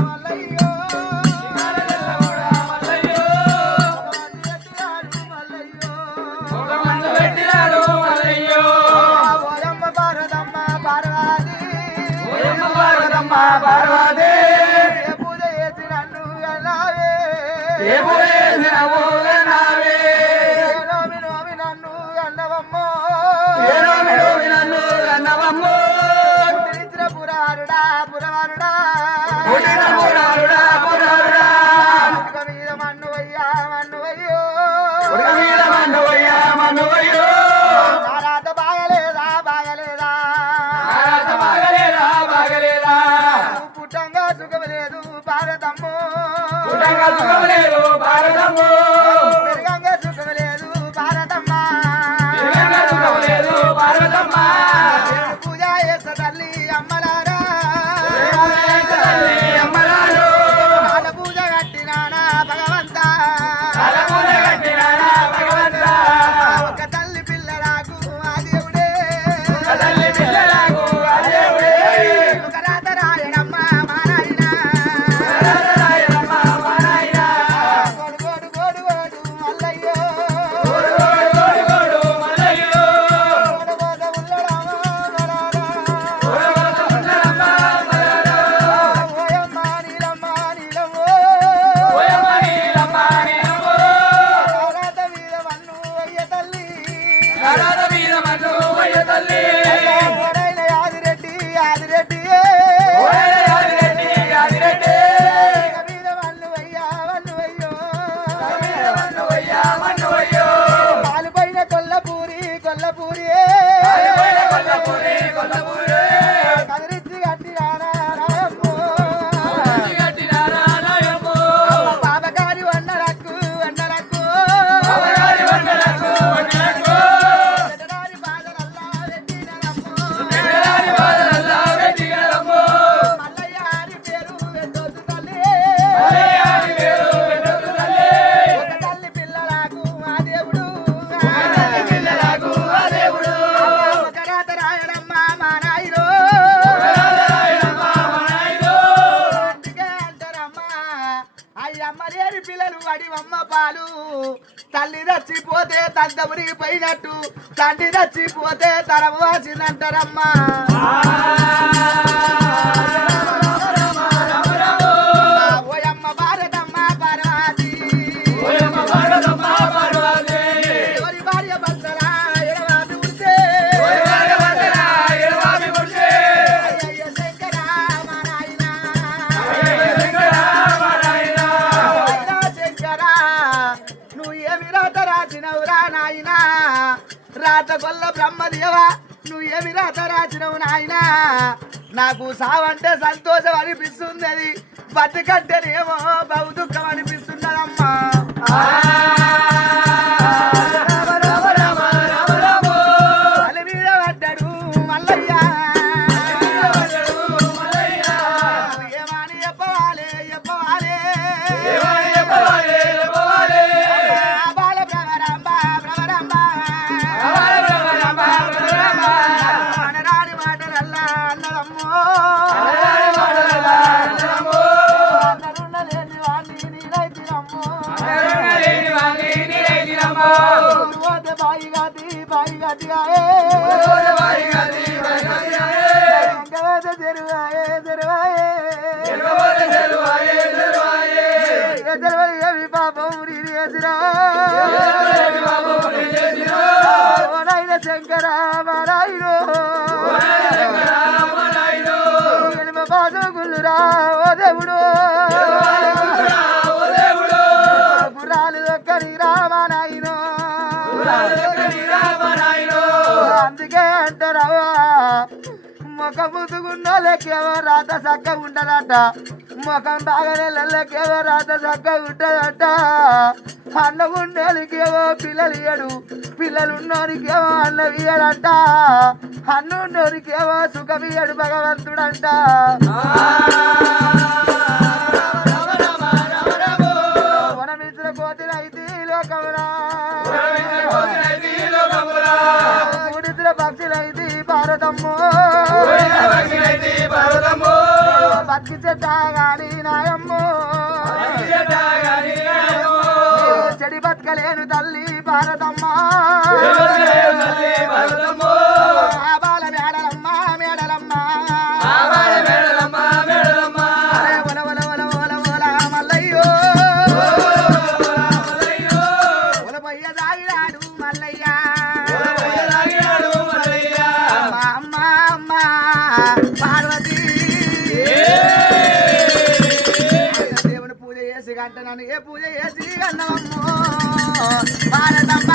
మల్లయ్యో పార్వతి ఏ పూజ చేసి నన్ను అన్నావే ఏ పూజ చేసినవు నావే నోమి నోమి నన్ను అన్నవమ్మో నన్ను అన్నవమ్ము పిలిచిన పురారుడా పురవారుడా పుట్టిన పురారుడా పురారుడా ఇటుక మీద మన్ను వయ్యా మన్ను వయ్యో ఉడక మీద మన్నువయ్యా మన్నువయ్యో నారాత బాగలేదా బాగలేదా ఆరాధ బాగలేదా బాగలేదా పుట్టంగా సుఖం లేదు భారతమ్మో పుట్టంగా సుఖం లేదు భారతమ్ము పెరగంగా సుఖం లేదు భారతమ్మా తిరగంగా సుఖం లేదు భారతమ్మ దేవుడు పూజ చేస్త తల్లి అమ్మలారా తల్లి అమ్మలారు పాట పూజ కట్టినానా భగవంతా తల పూజ కట్టినాడా భగవంతా ఒక తల్లి పిల్లలకు ఆ దేవుడే ఒక తల్లి పిల్లలకు ఆ దేవుడే ఒక రాత రాయడమ్మ మా నాయనా రాయరమ్మ మా నాయనా గోడు గోడు గోడు గోడు మల్లయ్యో గోడు గోడు గోడు గోడు మల్లయ్యో గోడు గోడు ఉల్లడమ్మ మరారా గోడు గోడు ఉన్నరమ్మ మలారా ఓయమ్మ నీలమ్మ నీలమ్మో ఓయమ్మ నీలమ్మ నీలమ్మో రాత మీద మన్ను అయ్య తల్లి ఆరాధ మీద మన్నువయ్య తల్లి ఓడైన యాదిరెడ్డి యాదిరెడ్డి ఓయల యాదిరెడ్డి యాదిరెడ్డి ఇక మీద మన్ను అయ్యా మన్ను అయ్యో మీద మన్నువయ్యా మన్నువయ్యో పాలుపైన కొల్లపూరి కొల్లపూరి ఆలిపోయిన కొల్లపూరి కొల్లపూరి కదిరించి కట్టి రానా రాయమ్మో కట్టినారా నాయమ్మో పాపకారి వన్నరకు వన్నరకు అవగారి వందలకు వందలకు పెట్టడాని బాధలల్లా వెట్టినరమ్మో ఎడలారి బాధలల్లా వెట్టిగలమ్మో మల్లయ్య అని పేరు పెట్టొద్దు తల్లి అలయారి వేరు వెన్నొద్దు తల్లి ఒక తల్లి పిల్లలకు మా దేవుడు తల్లి పిల్లలకు ఆ దేవుడు ఒక రాత రాయడమ్మ మా నాయనో రాయరమ్మ మా నాయనో అందుకే అంటారమ్మా అయ్యమ్మ లేని పిల్లలు అడివమ్మ పాలు తల్లి చచ్చిపోతే తంతమురికి పోయినట్టు తండ్రి చచ్చిపోతే తరం వాసిందంటారమ్మా ఓయమ్మ భారతమ్మ పార్వతి ఓయమ్మ భారతమ్మ పార్వతి ఎవరి భార్య భర్తలా ఎడవాసి ఉంటే ఓయమ్మ వందన ఎడవామి ముడిసే అయ్యయ్య శంకర మా నాయనా వెంకట మా నాయనా అయినా శంకర నువ్వు ఏమి రాత రాసినవురా నాయనా రాత కొల్ల బ్రహ్మదేవ నువ్వు ఏమి రాత రాసినవు నాయనా నాకు సావంటే సంతోషం అనిపిస్తుంది అది బతికంటేనేమో బహు దుఃఖం అనిపిస్తున్నదమ్మా రామ రామ రామ రామ రామ తల మీద పడ్డాడు మల్లయ్య మల్లయ్య ఏమని చెప్పవాలే చెప్పవాలే ఏమని చెప్పవాలే చెప్పవాలే బాల భ్రమరాంబ భ్రమరాంబ రామ రామ రామ అనరాని మాటలల్లా అన్నదమ్మో అనరాని మాటలల్లా అన్నదమ్మో అందరుండలేని వాణ్ణి నేనైతినమ్మో అనరుండలేని వాణ్ణి నేనైతినమ్మో పోతే బాయి గతి ఓరే వారి గది వైగదియాయే ఇంకవేద తెరువాయే తెరువాయే ఎరువోరే సెరువాయే సెరువాయే తెరువాయి ఏమి పాపం నేను చేసినా ఎరువోరే బాబు నీ చేసినో ఓ నాయన శంకర మా నాయనో రామ నాయనో ఎనిమ బాధగులురా ఓ దేవుడు ఓ దేవుడు గుర్రాలు దొక్కని రామా నాయనో రామ నాయనో అందుకే అంటారవ్వా ముఖం ముద్దుగున్న లెక్కేవో రాత చక్కగా ఉంటదట ముఖం బాగానే లెక్కేవో రాత చక్కగా ఉంటదట అన్నగుండేలకేవో పిల్లలు ఇయ్యడు పిల్లలున్నోరికేమో అన్నం ఇయ్యడంట అన్నున్నోరికేమో సుఖం ఇయ్యడు భగవంతుడంట వనమిత్ర కోతినైతే లోకమురా మూడిత్ర పక్షులైతే భారతమ్మో బతికి చెట్టాగాని నాయమ్మో చెడి బతకలేను తల్లి భారతమ్మ బాల మేడలమ్మ మేడలమ్మ ఒల ఒల ఒల ఒల ఒల మల్లయ్యో ఒలపయ్య సాగినాడు మల్లయ్య అమ్మ అమ్మ అమ్మ పార్వతి దేవుని పూజ చేసి గంట నన్ను ఏ పూజ చేసి అన్నవమ్మో భారతమ్మ